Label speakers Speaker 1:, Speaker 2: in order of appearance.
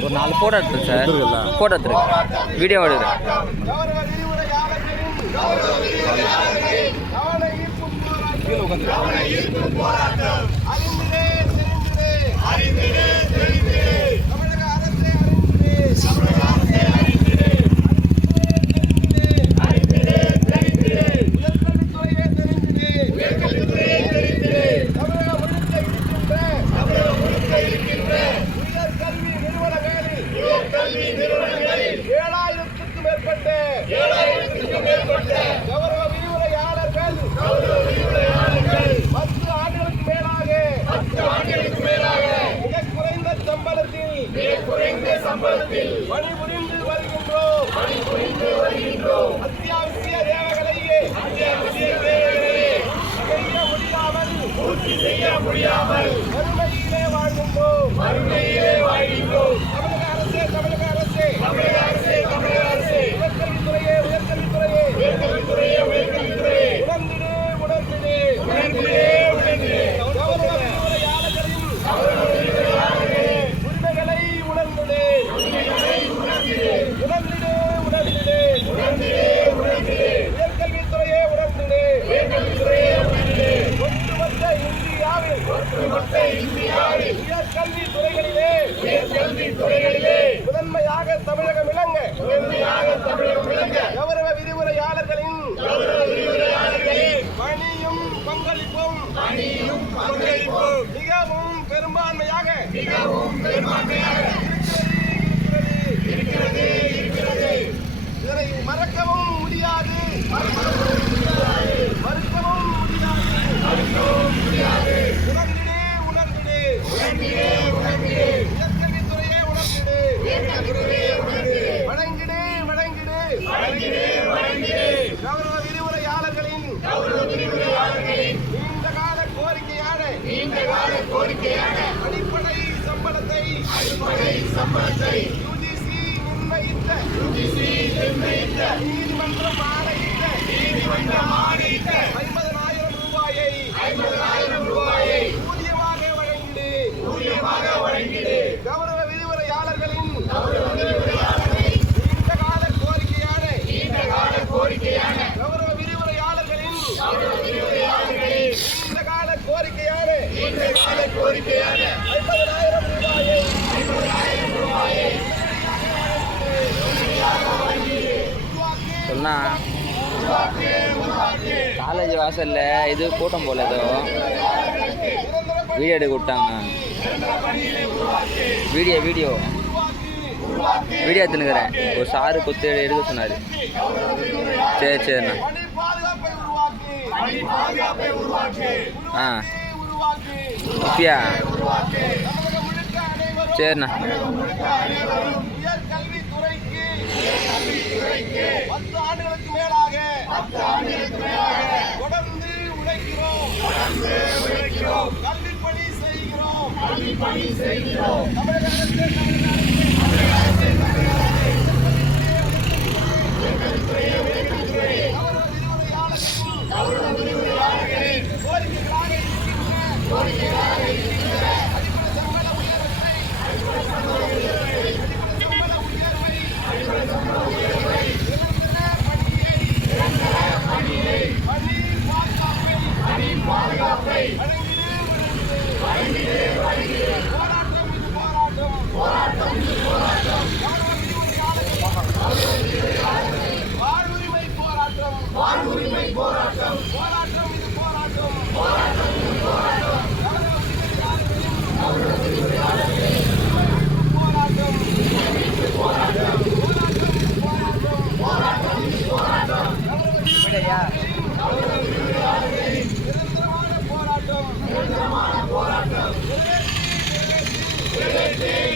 Speaker 1: ஒரு நாலு ஃபோட்டோ எடுத்துருக்கு சார்? ஃபோட்டோ எடுத்துருக்கு வீடியோ எடுக்கிறேன்
Speaker 2: கௌரவ விரிவுரையாளர்களின் சம்பளத்தில் பணிபுரிந்து வருகின்றோம். அத்தியாவசிய தேவைகளையே செய்ய முடியாமல் வறுமையிலே வாழ்கின்றோம். வறுமையிலே உயர்கல்வி துறைகளிலே உயர்கல்வி துறைகளிலே முதன்மையாக தமிழகம் விளங்க முதன்மையாக தமிழகம் விளங்க கௌரவ விரிவுரையாளர்களின் கௌரவ விரிவுரையாளர்களின் பணியும் பங்களிப்பும் பணியும் பங்களிப்பும் மிகவும் பெரும்பான்மையாக மிகவும் பெரும்பான்மை கௌரவ விரிவுரையாளர்களின் நீண்ட கால கோரிக்கையான அடிப்படை சம்பளத்தை யுஜிசி நிர்ணயித்த நீதிமன்றம் ஆணையிட்ட ஐம்பதனாயிரம் ரூபாயை ஊதியமாக வழங்கிடு கௌரவ விரிவுரையாளர்களின் நீண்ட கால கோரிக்கையான கௌரவ விரிவுரையாளர்களின் நீண்ட கால கோரிக்கையான ஐம்பதனாயிரம் ரூபாயை
Speaker 1: சொன்னா காலேஜ் வாசல்ல இது கூட்டம் போல ஏதோ. வீடியோ எடுக்க விட்டாங்க. Video video. வீடியோ எடுத்துனுக்குறேன் ஒரு சாரு கொத்து எடுக்க சொன்னார். சரி சரிண்ணா.
Speaker 2: பணி பாதுகாப்பை உருவாக்கி
Speaker 1: ஆ.
Speaker 2: உருவாக்கி
Speaker 1: அப்படியா சரிண்ணா.
Speaker 2: பத்து ஆண்டுகளுக்கு மேலாக பணி செய்கிறோம் தமிழக அரசு நிரந்தரமான போராட்டம் போராட்டம்